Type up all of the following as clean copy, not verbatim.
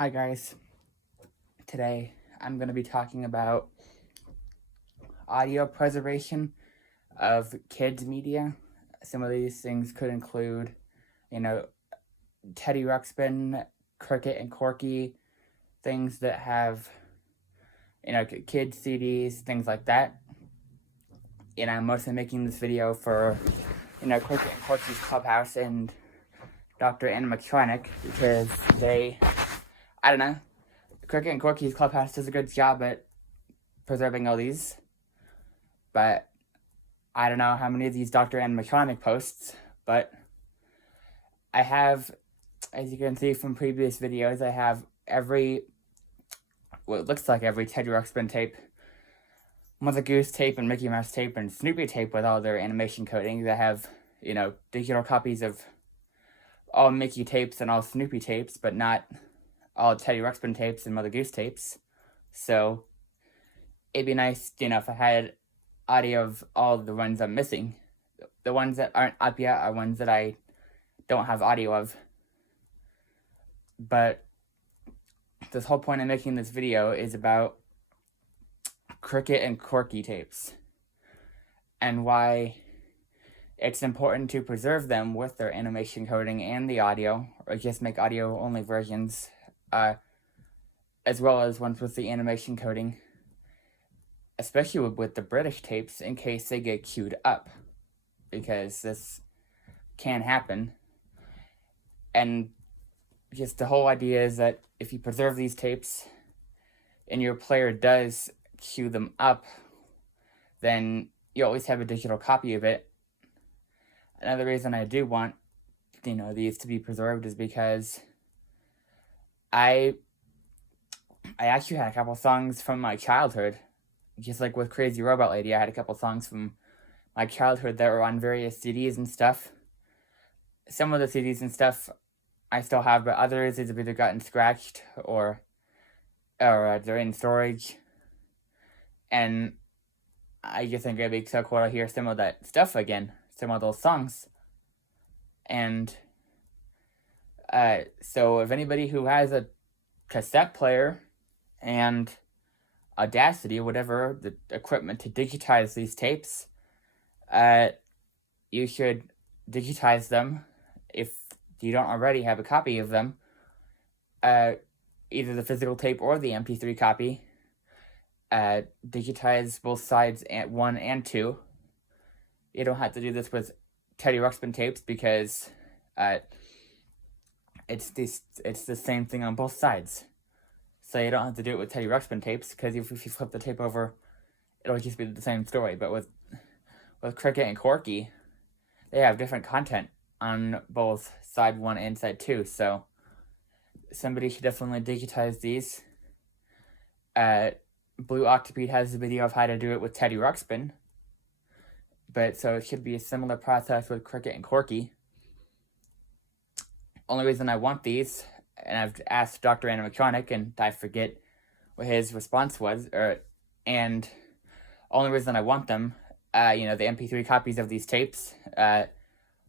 Hi guys, today I'm going to be talking about audio preservation of kids media. Some of these things could include, Teddy Ruxpin, Cricket and Corky, things that have, kids CDs, things like that. I'm mostly making this video for, Cricket and Corky's Clubhouse and Dr. Animatronic because I don't know, Cricket and Corky's Clubhouse does a good job at preserving all these, but I don't know how many of these Dr. Animatronic posts, but I have, as you can see from previous videos, I have what looks like every Teddy Ruxpin tape, Mother Goose tape, and Mickey Mouse tape, and Snoopy tape with all their animation codings. I have, digital copies of all Mickey tapes and all Snoopy tapes, but not all Teddy Ruxpin tapes and Mother Goose tapes. So it'd be nice, if I had audio of all the ones I'm missing. The ones that aren't up yet are ones that I don't have audio of. But this whole point of making this video is about Cricket and Corky tapes and why it's important to preserve them with their animation coding and the audio, or just make audio only versions, as well as ones with the animation coding, especially with the British tapes, in case they get queued up, because this can happen. And just the whole idea is that if you preserve these tapes and your player does queue them up, then you always have a digital copy of it. Another reason I do want, these to be preserved is because I actually had a couple songs from my childhood. Just like with Crazy Robot Lady, I had a couple songs from my childhood that were on various CDs and stuff. Some of the CDs and stuff I still have, but others have either gotten scratched or they're in storage. And I just think it'd be so cool to hear some of that stuff again, some of those songs. And so if anybody who has a cassette player and Audacity, whatever, the equipment to digitize these tapes, you should digitize them if you don't already have a copy of them, either the physical tape or the MP3 copy. Digitize both sides, 1 and 2. You don't have to do this with Teddy Ruxpin tapes because it's the same thing on both sides. So you don't have to do it with Teddy Ruxpin tapes, because if you flip the tape over, it'll just be the same story. But with Cricket and Corky, they have different content on both side 1 and side 2. So somebody should definitely digitize these. Blue Octopede has a video of how to do it with Teddy Ruxpin. But so it should be a similar process with Cricket and Corky. Only reason I want these, and I've asked Dr. Animatronic, and I forget what his response was, and only reason I want them, the MP3 copies of these tapes,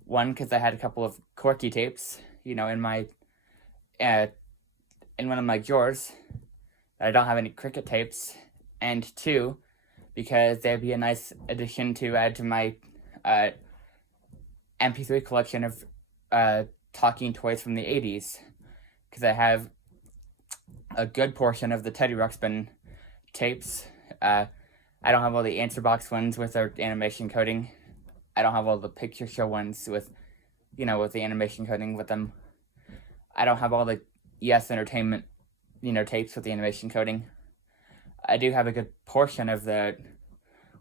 one, because I had a couple of Corky tapes, in one of my drawers, that I don't have any Cricket tapes, and 2, because they'd be a nice addition to add to my MP3 collection of talking toys from the 80s, because I have a good portion of the Teddy Ruxpin tapes. I don't have all the answer box ones with their animation coding. I don't have all the picture show ones with the animation coding with them. I don't have all the Yes Entertainment, tapes with the animation coding. I do have a good portion of the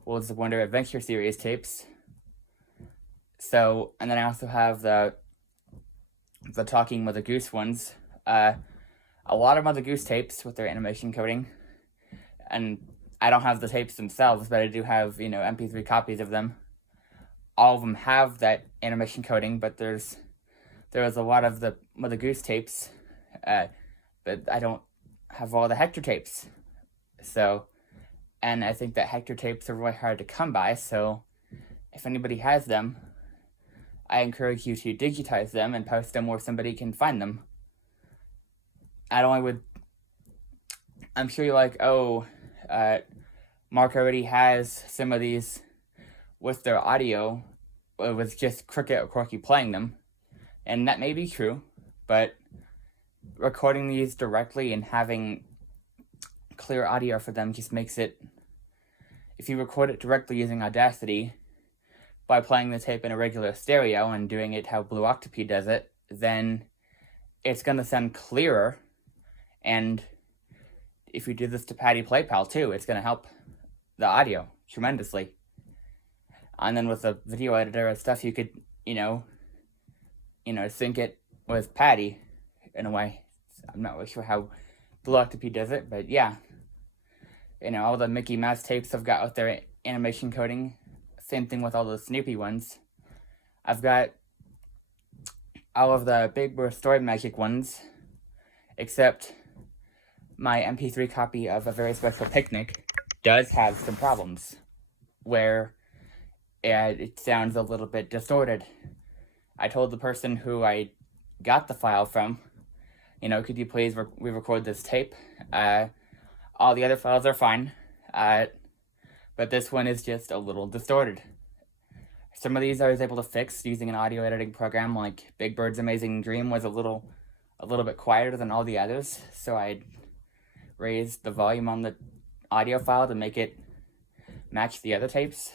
Worlds of Wonder Adventure series tapes. So, and then I also have the Talking Mother Goose ones. A lot of Mother Goose tapes with their animation coding. And I don't have the tapes themselves, but I do have, MP3 copies of them. All of them have that animation coding, but there was a lot of the Mother Goose tapes, but I don't have all the Hector tapes. So, and I think that Hector tapes are really hard to come by, so if anybody has them, I encourage you to digitize them and post them where somebody can find them. not only would, I'm sure you're like, oh, Mark already has some of these with their audio, with just Cricket or Corky playing them, and that may be true, but recording these directly and having clear audio for them just makes it, if you record it directly using Audacity, by playing the tape in a regular stereo and doing it how Blue Octopi does it, then it's going to sound clearer, and if you do this to Patty PlayPal too, it's going to help the audio tremendously. And then with a video editor and stuff, you could, sync it with Patty in a way. I'm not really sure how Blue Octopi does it, but yeah. All the Mickey Mouse tapes I've got with their animation coding. Same thing with all the Snoopy ones. I've got all of the Big Bird Story Magic ones, except my MP3 copy of A Very Special Picnic does have some problems, where it sounds a little bit distorted. I told the person who I got the file from, could you please re-record this tape? All the other files are fine, but this one is just a little distorted. Some of these I was able to fix using an audio editing program, like Big Bird's Amazing Dream was a little bit quieter than all the others, so I raised the volume on the audio file to make it match the other tapes.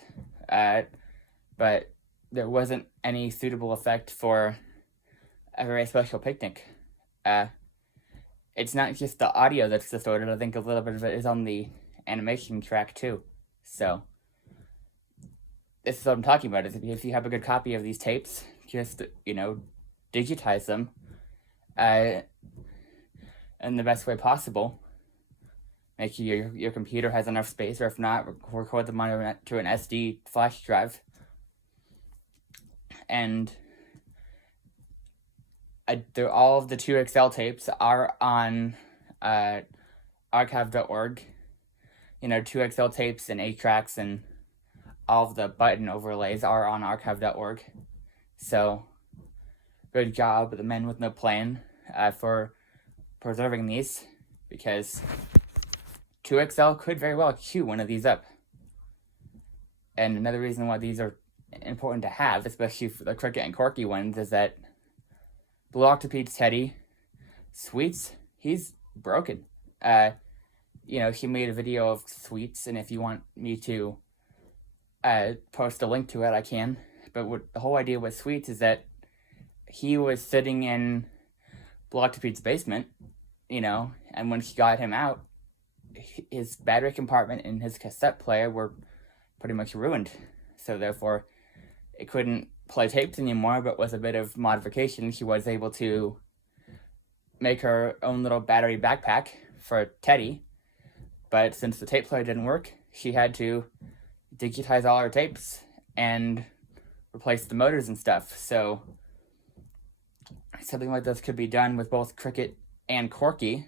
But there wasn't any suitable effect for A Very Special Picnic. It's not just the audio that's distorted. I think a little bit of it is on the animation track too. So this is what I'm talking about. Is if you have a good copy of these tapes, just digitize them in the best way possible. Make sure your computer has enough space, or if not, record them to an SD flash drive. And all of the 2XL tapes are on archive.org. 2XL tapes and 8 tracks and all of the button overlays are on archive.org. So, good job, the men with no plan, for preserving these, because 2XL could very well queue one of these up. And another reason why these are important to have, especially for the Cricket and Corky ones, is that Blue Octopi's Teddy, Sweets, he's broken. He made a video of Sweets, and if you want me to post a link to it, I can. But the whole idea with Sweets is that he was sitting in Blue Octopi's basement, and when he got him out, his battery compartment and his cassette player were pretty much ruined. So therefore, it couldn't play tapes anymore, but with a bit of modification, she was able to make her own little battery backpack for Teddy. But since the tape player didn't work, she had to digitize all her tapes and replace the motors and stuff. So something like this could be done with both Cricket and Corky.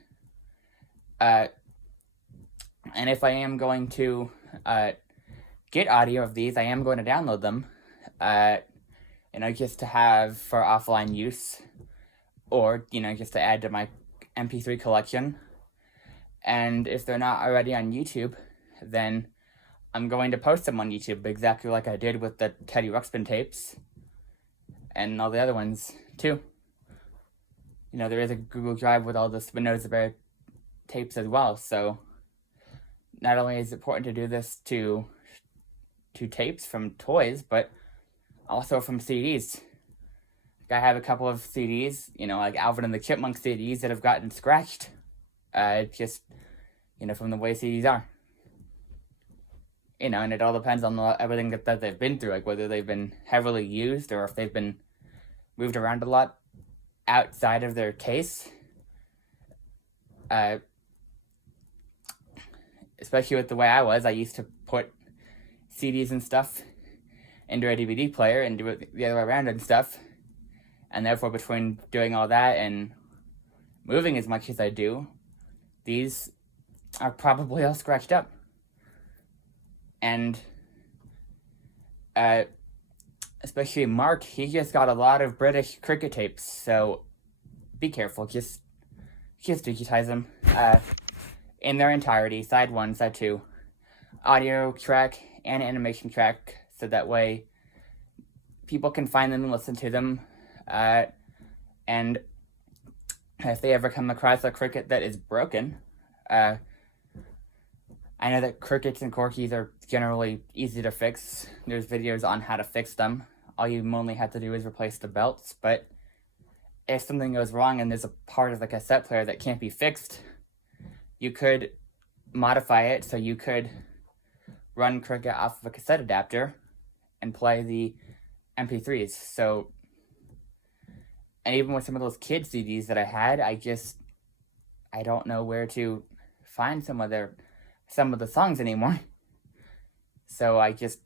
And if I am going to get audio of these, I am going to download them, just to have for offline use, or, just to add to my MP3 collection. And if they're not already on YouTube, then I'm going to post them on YouTube, exactly like I did with the Teddy Ruxpin tapes, and all the other ones, too. There is a Google Drive with all the Spinoza Bear tapes as well, so not only is it important to do this to tapes from toys, but also from CDs. I have a couple of CDs, like Alvin and the Chipmunk CDs that have gotten scratched. Just, from the way CDs are. And it all depends on everything that they've been through, like whether they've been heavily used or if they've been moved around a lot outside of their case. Especially with the way I used to put CDs and stuff into a DVD player and do it the other way around and stuff. And therefore, between doing all that and moving as much as I do, these are probably all scratched up. And especially Mark, he just got a lot of British cricket tapes, so be careful. Just just digitize them in their entirety, side 1, side 2, audio track and animation track, so that way people can find them and listen to them. And if they ever come across a Cricut that is broken, I know that Crickets and Corkys are generally easy to fix. There's videos on how to fix them. All you only have to do is replace the belts, but if something goes wrong and there's a part of the cassette player that can't be fixed, you could modify it so you could run Cricut off of a cassette adapter and play the MP3s. So, and even with some of those kid CDs that I had, I don't know where to find some of the songs anymore. So I just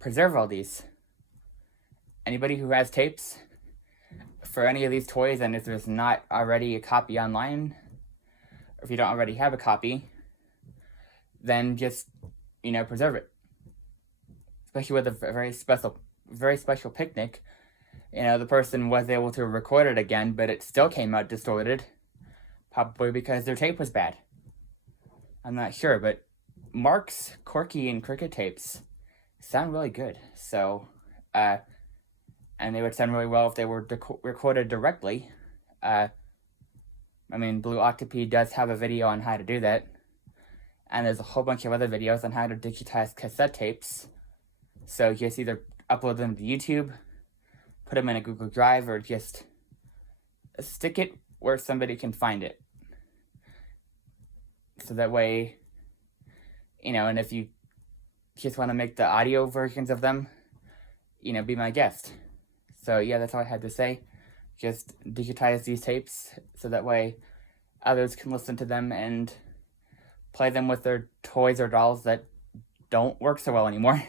preserve all these. Anybody who has tapes for any of these toys, and if there's not already a copy online, or if you don't already have a copy, then just, preserve it. Especially with a very special picnic. The person was able to record it again, but it still came out distorted. Probably because their tape was bad. I'm not sure, but Mark's Corky and Cricut tapes sound really good. So, and they would sound really well if they were recorded directly. Blue Octopi does have a video on how to do that. And there's a whole bunch of other videos on how to digitize cassette tapes. So just either upload them to YouTube, put them in a Google Drive, or just stick it where somebody can find it. So that way, and if you just want to make the audio versions of them, be my guest. So yeah, that's all I had to say. Just digitize these tapes so that way others can listen to them and play them with their toys or dolls that don't work so well anymore.